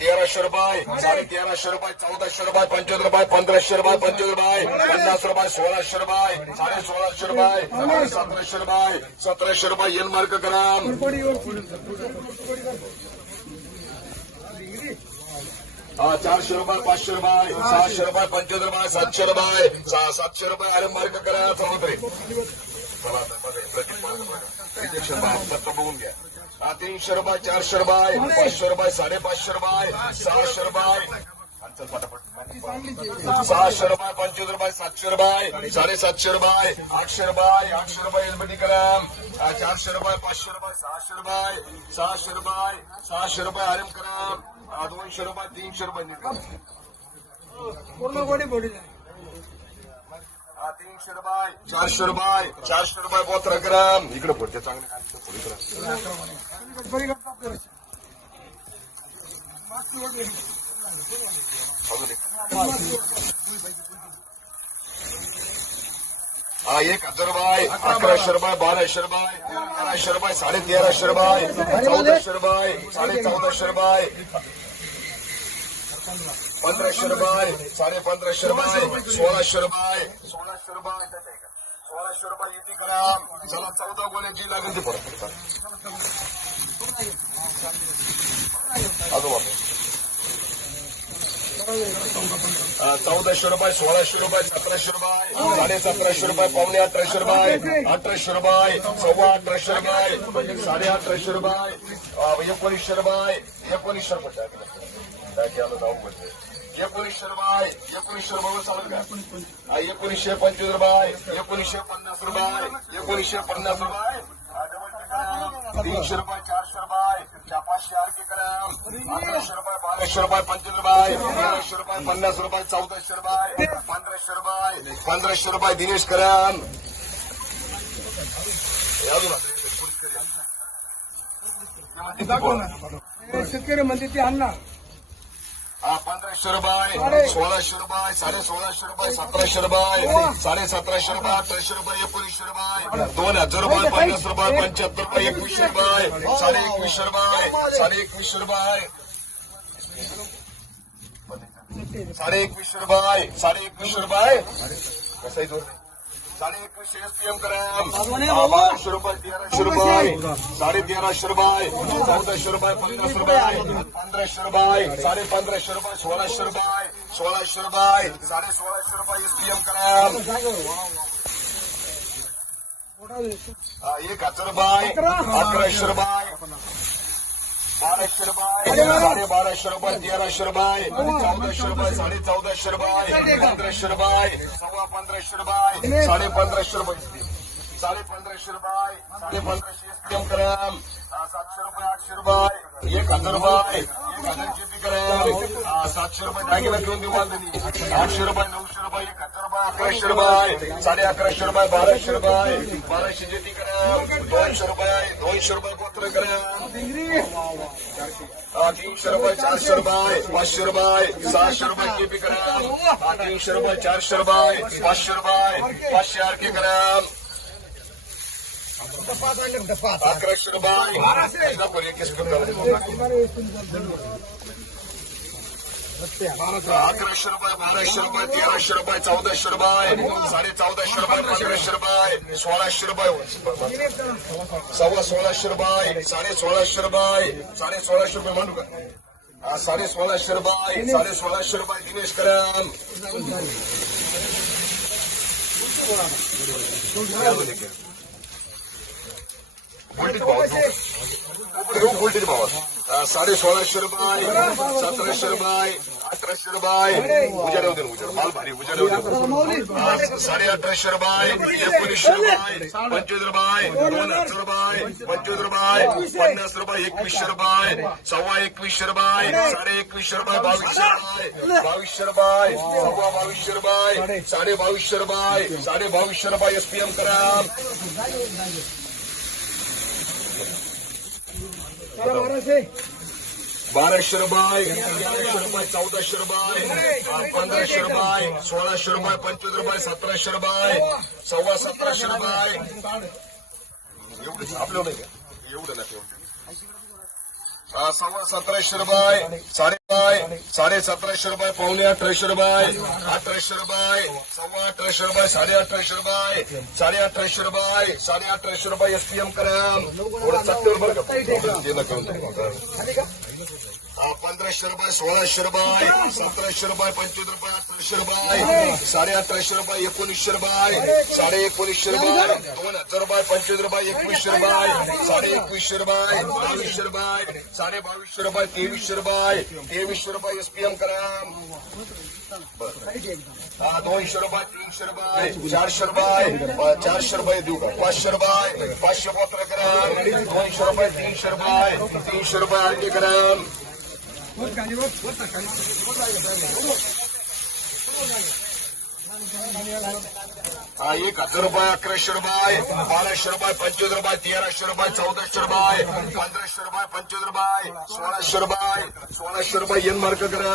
तेराशे रुपये साडे तेराशे रुपये चौदाशे रुपये पंचवीस रुपये पंधराशे रुपये पंचवीस रुपये पन्नास रुपये सोळाशे रुपये साडे सोळाशे रुपये साडे सतराशे रुपये सतराशे रुपये येन ग्राम. चारशे रुपये पाचशे रुपये सहाशे रुपये पंचवीस रुपये सातशे रुपये सातशे रुपये अरे मार्क करा चला फक्त बघून घ्या. तीनशे रुपये चारशे रुपये पाचशे रुपये साडेपाचशे रुपये सहाशे रुपये. सहाशे रुपये पंचवीस रुपये सातशे रुपये साडेसातशे रुपये आठशे रुपये आठशे रुपये एलबीटी कराम चारशे रुपये पाचशे रुपये सहाशे रुपये सहाशे रुपये सहाशे रुपये आरएम कराम दोनशे रुपये तीनशे रुपये पूर्ण गोडी बोडी तीनशे रुपये चारशे रुपये चारशे रुपये बोत्र ग्राम इकडे बरी एक. हज़ार रुपये अकराशे रुपये बाराशे रुपये तेराशे रुपये साडे तेराशे रुपये चौदाशे रुपये साडे चौदाशे रुपये पंधराशे रुपये साडे पंधराशे रुपये सोळाशे रुपये सोळाशे रुपये सोळाशे रुपये येते करा चला चौदा गोण्याची लागेल ती परत वापर चौदाशे रुपये सोळाशे रुपये सतराशे रुपये साडे सतराशे रुपये पावणे अठराशे रुपये अठराशे रुपये सव्वा अठराशे रुपये साडे अठराशे रुपये एकोणीसशे रुपये एकोणीसशे रुपये टाकलं. म्हणजे एकोणीसशे रुपये एकोणीसशे रुपये चालेल का एकोणीसशे पंचवीस रुपये एकोणीसशे पन्नास रुपये एकोणीसशे पन्नास रुपये. तीनशे रुपये चारशे रुपये पाचशे ग्राम अकराशे रुपये बाराशे रुपये पंचवीस रुपये पंधराशे रुपये पन्नास रुपये चौदाशे रुपये पंधराशे रुपये पंधराशे रुपये दिनेश कराम. शेतकरी म्हणते ते अण्णा हा पंधराशे रुपये. सोळाशे रुपये साडे सोळाशे रुपये सतराशे रुपये. साडे सतराशे रुपये अठराशे रुपये एकोणीसशे रुपये. दोन हजार रुपये पन्नास रुपये पंच्याहत्तर रुपये एकवीसशे रुपये. साडे एकवीसशे रुपये साडे एकवीसशे रुपये. साडे एकवीसशे रुपये साडे एकवीसशे रुपये. कसं साडे एकवीसशे एसपीएम हा, बाराशे रुपये तेराशे रुपये साडे तेराशे रुपये चौदाशे रुपये पन्नास रुपये पंधराशे रुपये साडे पंधराशे रुपये सोळाशे रुपये सोळाशे रुपये साडे सोळाशे रुपये एसपीएम ग्राम एक हज़ार रुपये अकराशे रुपये बाराशे रुपये साडे बाराशे रुपये तेराशे रुपये चौदाशे रुपये साडे चौदाशे रुपये पंधराशे रुपये सव्वा पंधराशे रुपये साडे पंधराशे रुपये सातशे आठशे रुपये एक हज़ार रुपये एक हज़ार शेती सातशे रुपये दागिना घेऊन देऊ बांधणी आठशे रुपये नऊशे रुपये एक हज़ार रुपये अकराशे रुपये साडे अकराशे रुपये बाराशे रुपये बाराशे शेती ग्राम दोनशे रुपये दोनशे रुपये करा तीनशे रुपये चारशे रुपये पाचशे रुपये सहाशे रुपये केपी करा तीनशे रुपये चारशे रुपये पाचशे रुपये पाचशे आरके करा अकराशे रुपये एकवीस क्विंटल 10 შრბაი 12 შრბაი 13 შრბაი 14 შრბაი 14 შრბაი 15 შრბაი 16 შრბაი სავა 16 შრბაი 16 შრბაი 16 შრბაი მანუგა ა 16 შრბაი 16 შრბაი დინეშ კრამ ვოლტი ბავშვი ვოლტი ბავშვი साडे सोळाशे रुपये सतराशे रुपये अठराशे रुपये उजेड होते उजेड माल भारी उजेड होते साडे अठराशे रुपये एकोणीसशे रुपये पंचवीस रुपये दोन हज़ार रुपये पंचवीस रुपये पन्नास रुपये एकवीसशे रुपये सव्वा एकवीसशे रुपये साडे एकवीसशे रुपये बावीसशे रुपये बावीसशे रुपये सव्वा बावीसशे रुपये साडे बावीसशे रुपये साडे बावीसशे रुपये एसपीएम करा बाराशे. बाराशे रुपये. तेराशे रुपये चौदाशे रुपये. पंधराशे रुपये. सोळाशे रुपये. पंचवीस रुपये. सतराशे रुपये. सव्वा सतराशे रुपये. एवढं आपलं नाही एवढं नाही सव्वा सतराशे रुपये साडे बाय साडे सतराशे रुपये पावणे अठराशे रुपये अठराशे रुपये सव्वा अठराशे रुपये साडे अठराशे रुपये साडे अठराशे रुपये साडे अठराशे रुपये एसपीएम करा थोडं चटकर बरं का ते नका म्हणतो. हा, पंधराशे रुपये, सोळाशे रुपये, सतराशे रुपये, पंचवीस रुपये, अठराशे रुपये, साडे अठराशे रुपये, एकोणीसशे रुपये, साडे एकोणीसशे रुपये, दोन हज़ार रुपये, पंचवीस रुपये, एकवीसशे रुपये, साडे एकवीसशे रुपये, बावीसशे रुपये, साडे बावीसशे रुपये, तेवीसशे रुपये तेवीसशे रुपये एसपीएम करा. दोनशे रुपये, तीनशे रुपये, चारशे रुपये चारशे रुपये देऊ पाचशे रुपये, पाचशे पत्र करा. दोनशे रुपये, तीनशे रुपये तीनशे रुपये आरटी करा. हा, एक हजार रुपये अकराशे रुपये बाराशे रुपये पंचवीस रुपये तेराशे रुपये चौदाशे रुपये पंधराशे रुपये पंचवीस रुपये सोळाशे रुपये सोळाशे रुपये येन मार्क करा.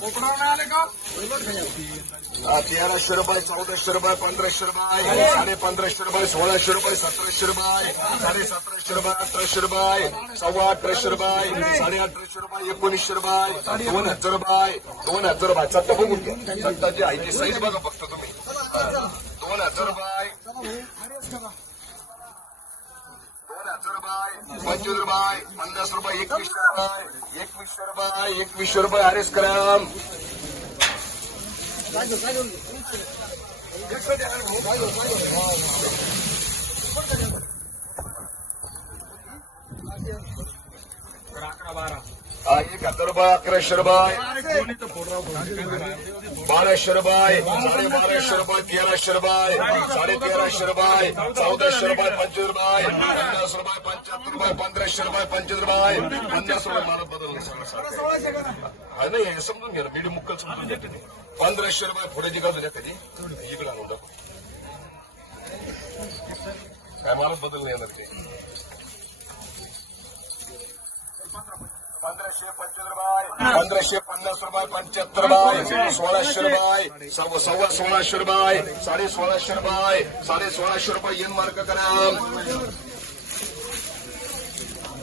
कोकणावर आले का? तेराशे रुपये चौदाशे रुपये पंधराशे रुपये साडे पंधराशे रुपये सोळाशे रुपये सतराशे रुपये साडे सतराशे रुपये अठराशे रुपये सव्वा अठराशे रुपये साडे अठराशे रुपये एकोणीसशे रुपये दोन हजार रुपये दोन हजार रुपये चट्टा बघून घ्या चट्टाची आहे ती साईज बघा फक्त तुम्ही. दोन हजार रुपये हज़ार रुपये पंचवीस रुपये पन्नास एकवीस रुपये एकवीस रुपये एकवीसशे रुपये आरेस करा. हा, एक अकरबाय अकराशरबाय बाराशरबाय साडे बाराशरबाय तेराशरबाय साडे तेराशरबाय चौदाशरबाय पंचवीरबाय पन्नासरबाय पंच्याहत्तरबाय पंधराशरबाय पंचवीरबाय पन्नासरबाय मला बदललं सगळं हा नाही हे समजून घ्या मीडियम मुक्कल समजून घ्या कधी पंधराशरबाय पुढे जी गाजू कधी इकडे आणून टाकू काय मला बदललं येणार ते पंधराशे पंचवीस रुपये पंधराशे पन्नास रुपये पंच्याहत्तर रुपये सोळाशे रुपये सव्वा सव्वा सोळाशे रुपये साडे सोळाशे रुपये साडे सोळाशे रुपये एन मार्क करा.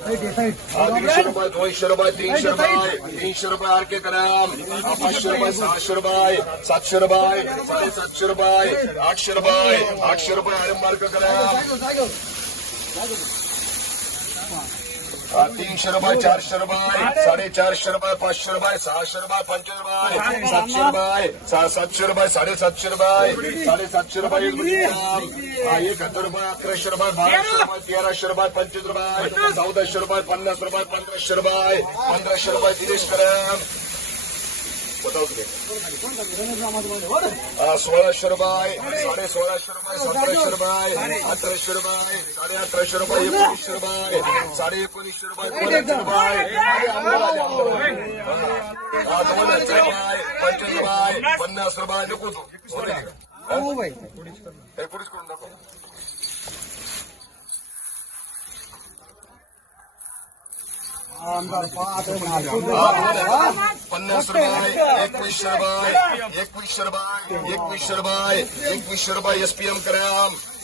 तीनशे रुपये दोनशे रुपये तीनशे रुपये तीनशे रुपये आरके करा. हा, पाचशे रुपये सहाशे रुपये सातशे रुपये साडेसातशे रुपये आठशे रुपये आठशे रुपये आर मार्क करा. तीन शरबाय चार शरबाय साडेचार शरबाय पाच शरबाय सहा शरबाय पंचरबाय सात शरबाय सात शरबाय साडेसात शरबाय साडेसात शरबाय एक हतरबाय अकरा शरबाय बारा शरबाय तेरा शरबाय पंचवीस रुपये चौदा शरबाय पन्नास रुपये पंधरा शरबाय पंधरा शरबाय दिनेश करम सोळाशे रुपये साडे सोळाशे रुपये. सतराशे रुपये अठराशे रुपये साडे अठराशे रुपये एकोणीसशे रुपये साडे एकोणीसशे रुपये. दोन हजार रुपये पंचवीस रुपये पन्नास रुपये नको. हो? एकोणीस करून दाखव. आमदार पाहत एकवीस रुपये एकवीस रुपये एकवीसशे रुपये एकवीसशे रुपये एकवीसशे रुपये एसपीएम करा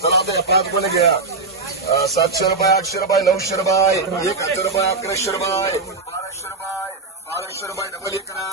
चला आता पाच कोणी सातशे रुपये, आठशे रुपये, नऊशे रुपये, एक हज़ार रुपये, अकराशे रुपये, बाराशे रुपये बाराशे रुपये डबल एक करा